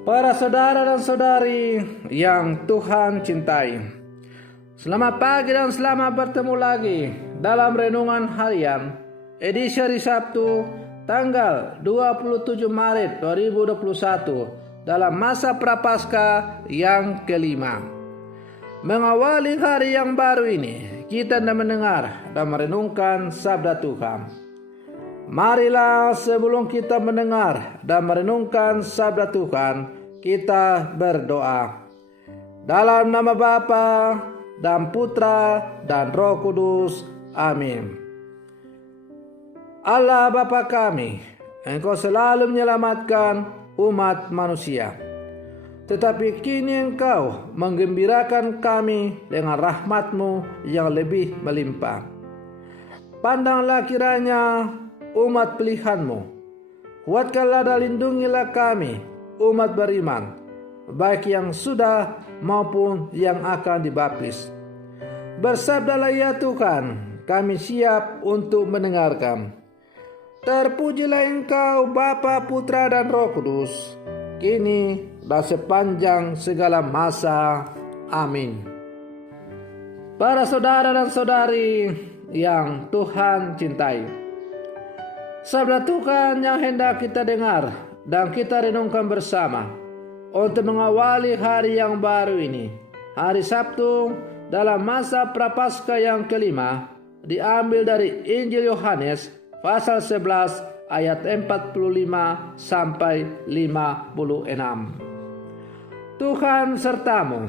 Para saudara dan saudari yang Tuhan cintai, selamat pagi dan selamat bertemu lagi dalam Renungan Harian edisi hari Sabtu tanggal 27 Maret 2021 dalam masa Prapaskah yang kelima. Mengawali hari yang baru ini, kita hendak mendengar dan merenungkan sabda Tuhan. Marilah sebelum kita mendengar dan merenungkan sabda Tuhan, kita berdoa. Dalam nama Bapa dan Putra dan Roh Kudus. Amin. Allah Bapa kami, Engkau selalu menyelamatkan umat manusia. Tetapi kini Engkau menggembirakan kami dengan rahmat-Mu yang lebih melimpah. Pandanglah kiranya umat pilihan-Mu. Kuatkanlah dan lindungilah kami, umat beriman, baik yang sudah maupun yang akan dibaptis. Bersabdalah ya Tuhan, kami siap untuk mendengarkan. Terpujilah Engkau Bapa, Putra dan Roh Kudus, kini dan sepanjang segala masa. Amin. Para saudara dan saudari yang Tuhan cintai, sabda Tuhan yang hendak kita dengar dan kita renungkan bersama untuk mengawali hari yang baru ini, hari Sabtu dalam masa Prapaskah yang kelima, diambil dari Injil Yohanes pasal 11 ayat 45 sampai 56. Tuhan sertamu.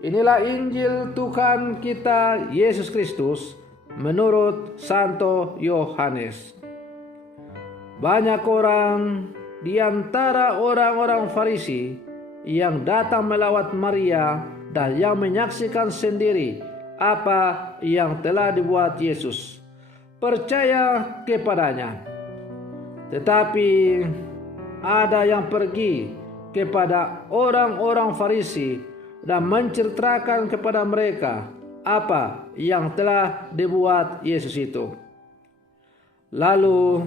Inilah Injil Tuhan kita Yesus Kristus menurut Santo Yohanes. Banyak orang di antara orang-orang Farisi yang datang melawat Maria dan yang menyaksikan sendiri apa yang telah dibuat Yesus, percaya kepadanya. Tetapi ada yang pergi kepada orang-orang Farisi dan menceritakan kepada mereka apa yang telah dibuat Yesus itu. Lalu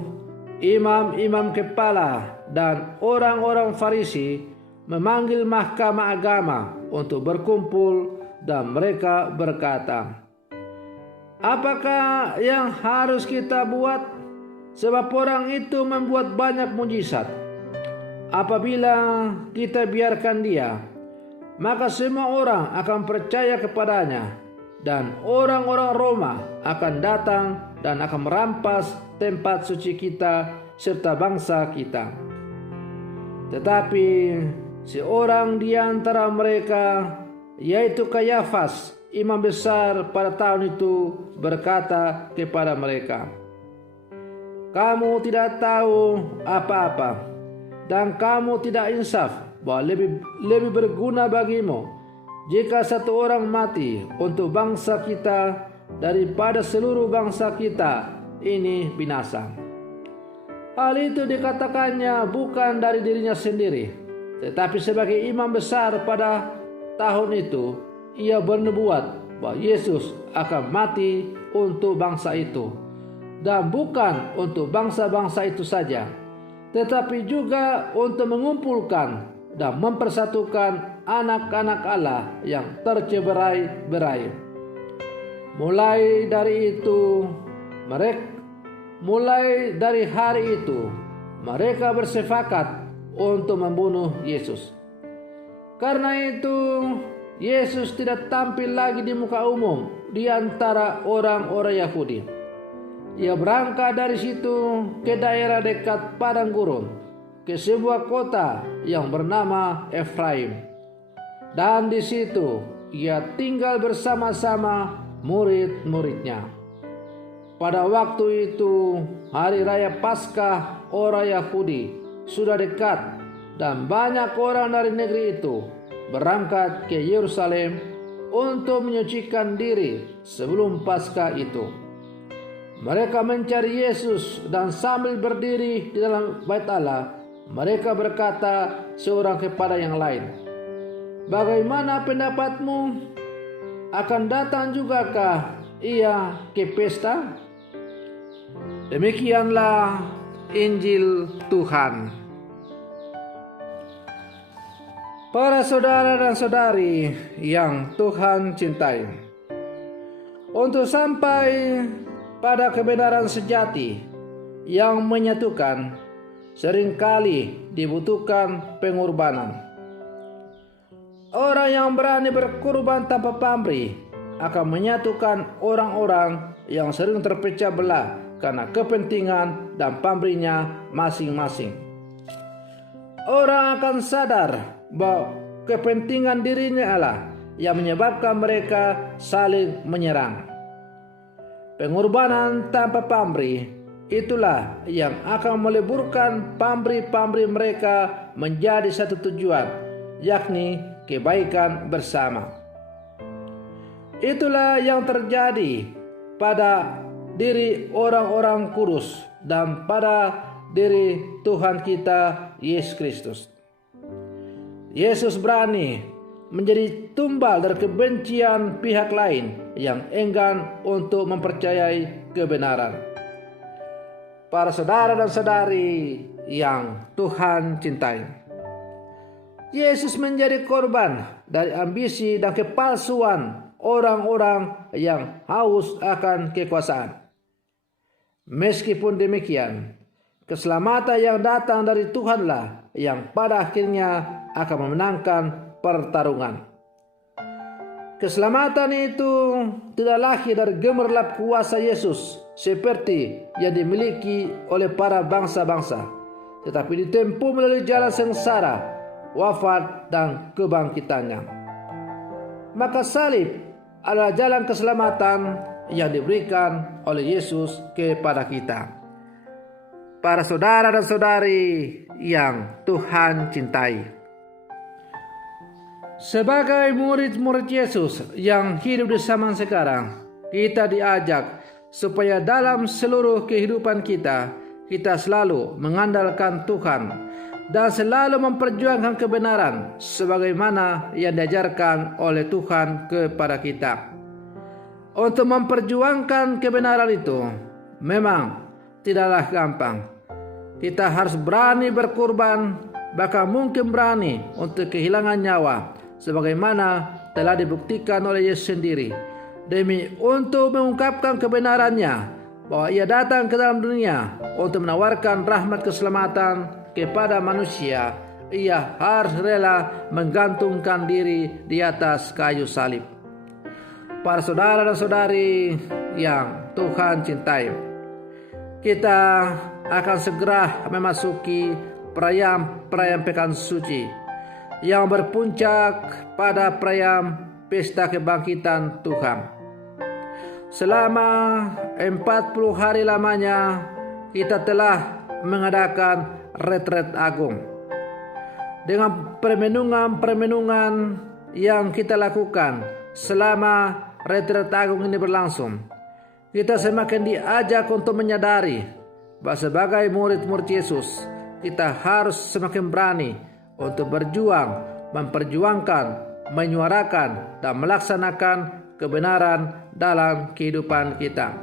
imam-imam kepala dan orang-orang Farisi memanggil mahkamah agama untuk berkumpul dan mereka berkata, "Apakah yang harus kita buat? Sebab orang itu membuat banyak mujizat. Apabila kita biarkan dia, maka semua orang akan percaya kepadanya, dan orang-orang Roma akan datang dan akan merampas tempat suci kita serta bangsa kita." Tetapi seorang di antara mereka, yaitu Kayafas, imam besar pada tahun itu, berkata kepada mereka, "Kamu tidak tahu apa-apa, dan kamu tidak insaf bahwa lebih berguna bagimu jika satu orang mati untuk bangsa kita daripada seluruh bangsa kita ini binasa." Hal itu dikatakannya bukan dari dirinya sendiri, tetapi sebagai imam besar pada tahun itu, ia bernubuat bahwa Yesus akan mati untuk bangsa itu, dan bukan untuk bangsa-bangsa itu saja, tetapi juga untuk mengumpulkan dan mempersatukan anak-anak Allah yang terceberai-berai. Mulai dari hari itu, mereka bersepakat untuk membunuh Yesus. Karena itu, Yesus tidak tampil lagi di muka umum di antara orang-orang Yahudi. Ia berangkat dari situ ke daerah dekat padang gurun, ke sebuah kota yang bernama Efraim. Dan di situ ia tinggal bersama-sama murid-muridnya. Pada waktu itu, hari raya Paskah orang Yahudi sudah dekat, dan banyak orang dari negeri itu berangkat ke Yerusalem untuk menyucikan diri sebelum Paskah itu. Mereka mencari Yesus, dan sambil berdiri di dalam bait Allah, mereka berkata seorang kepada yang lain, "Bagaimana pendapatmu? Akan datang jugakah ia ke pesta?" Demikianlah Injil Tuhan. Para saudara dan saudari yang Tuhan cintai, untuk sampai pada kebenaran sejati yang menyatukan, seringkali dibutuhkan pengorbanan. Orang yang berani berkorban tanpa pamrih akan menyatukan orang-orang yang sering terpecah belah karena kepentingan dan pamrihnya masing-masing. Orang akan sadar bahwa kepentingan dirinya Allah yang menyebabkan mereka saling menyerang. Pengorbanan tanpa pamrih itulah yang akan meleburkan pamrih-pamrih mereka menjadi satu tujuan, yakni kebaikan bersama. Itulah yang terjadi pada diri orang-orang kudus dan pada diri Tuhan kita Yesus Kristus. Yesus berani menjadi tumbal dari kebencian pihak lain yang enggan untuk mempercayai kebenaran. Para saudara dan saudari yang Tuhan cintai, Yesus menjadi korban dari ambisi dan kepalsuan orang-orang yang haus akan kekuasaan. Meskipun demikian, keselamatan yang datang dari Tuhanlah yang pada akhirnya akan memenangkan pertarungan. Keselamatan itu tidak lahir dari gemerlap kuasa Yesus seperti yang dimiliki oleh para bangsa-bangsa, tetapi ditempuh melalui jalan sengsara, wafat dan kebangkitannya. Maka salib adalah jalan keselamatan yang diberikan oleh Yesus kepada kita. Para saudara dan saudari yang Tuhan cintai, sebagai murid-murid Yesus yang hidup di zaman sekarang, kita diajak supaya dalam seluruh kehidupan kita selalu mengandalkan Tuhan dan selalu memperjuangkan kebenaran sebagaimana yang diajarkan oleh Tuhan kepada kita. Untuk memperjuangkan kebenaran itu memang tidaklah gampang. Kita harus berani berkorban, bahkan mungkin berani untuk kehilangan nyawa, sebagaimana telah dibuktikan oleh Yesus sendiri, demi untuk mengungkapkan kebenarannya bahwa Ia datang ke dalam dunia untuk menawarkan rahmat keselamatan kepada manusia. Ia harus rela menggantungkan diri di atas kayu salib. Para saudara dan saudari yang Tuhan cintai, kita akan segera memasuki perayaan Pekan Suci yang berpuncak pada perayaan Pesta Kebangkitan Tuhan. Selama 40 hari lamanya kita telah mengadakan retret agung. Dengan permenungan yang kita lakukan selama retret agung ini berlangsung, kita semakin diajak untuk menyadari bahwa sebagai murid-murid Yesus, kita harus semakin berani untuk berjuang, memperjuangkan, menyuarakan, dan melaksanakan kebenaran dalam kehidupan kita.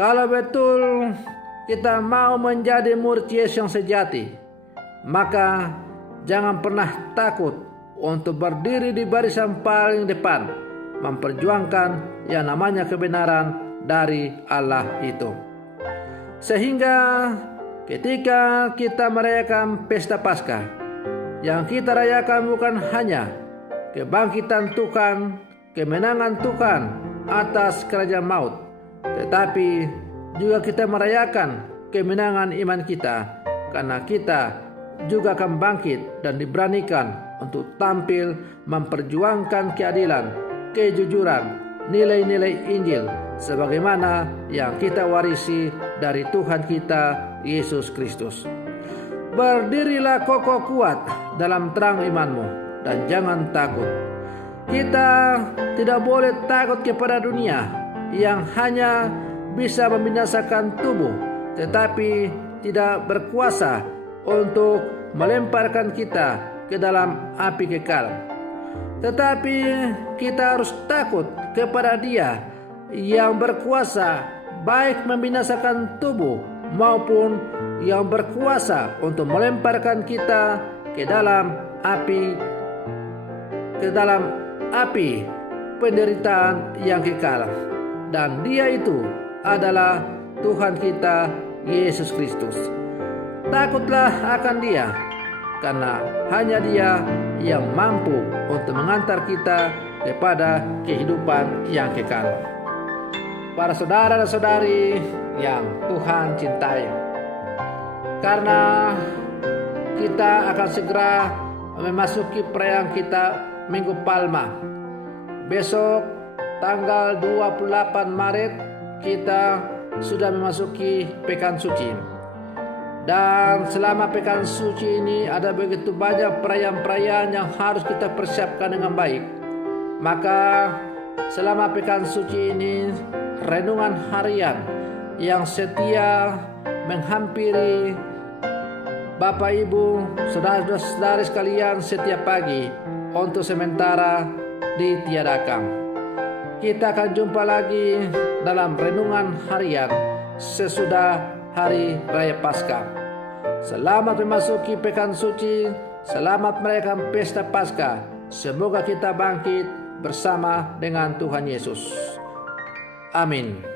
Kalau betul kita mau menjadi murid Yesus yang sejati, maka jangan pernah takut untuk berdiri di barisan paling depan, memperjuangkan yang namanya kebenaran dari Allah itu. Sehingga ketika kita merayakan pesta Paskah, yang kita rayakan bukan hanya kebangkitan Tuhan, kemenangan Tuhan atas kerajaan maut, tetapi juga kita merayakan kemenangan iman kita, karena kita juga akan bangkit dan diberanikan untuk tampil memperjuangkan keadilan, kejujuran, nilai-nilai Injil sebagaimana yang kita warisi dari Tuhan kita Yesus Kristus. Berdirilah kokoh kuat dalam terang imanmu dan jangan takut. Kita tidak boleh takut kepada dunia yang hanya bisa membinasakan tubuh, tetapi tidak berkuasa untuk melemparkan kita ke dalam api kekal. Tetapi kita harus takut kepada Dia yang berkuasa baik membinasakan tubuh maupun yang berkuasa untuk melemparkan kita ke dalam api penderitaan yang kekal. Dan Dia itu adalah Tuhan kita Yesus Kristus. Takutlah akan Dia, karena hanya Dia yang mampu untuk mengantar kita kepada kehidupan yang kekal. Para saudara dan saudari yang Tuhan cintai, karena kita akan segera memasuki perayaan kita Minggu Palma. Besok tanggal 28 Maret kita sudah memasuki Pekan Suci. Dan selama Pekan Suci ini ada begitu banyak perayaan-perayaan yang harus kita persiapkan dengan baik. Maka selama Pekan Suci ini, renungan harian yang setia menghampiri Bapak Ibu, saudara-saudari sekalian setiap pagi untuk sementara ditiadakan. Kita akan jumpa lagi dalam renungan harian sesudah Hari Raya Paskah. Selamat memasuki Pekan Suci, selamat merayakan Pesta Paskah. Semoga kita bangkit bersama dengan Tuhan Yesus. Amin.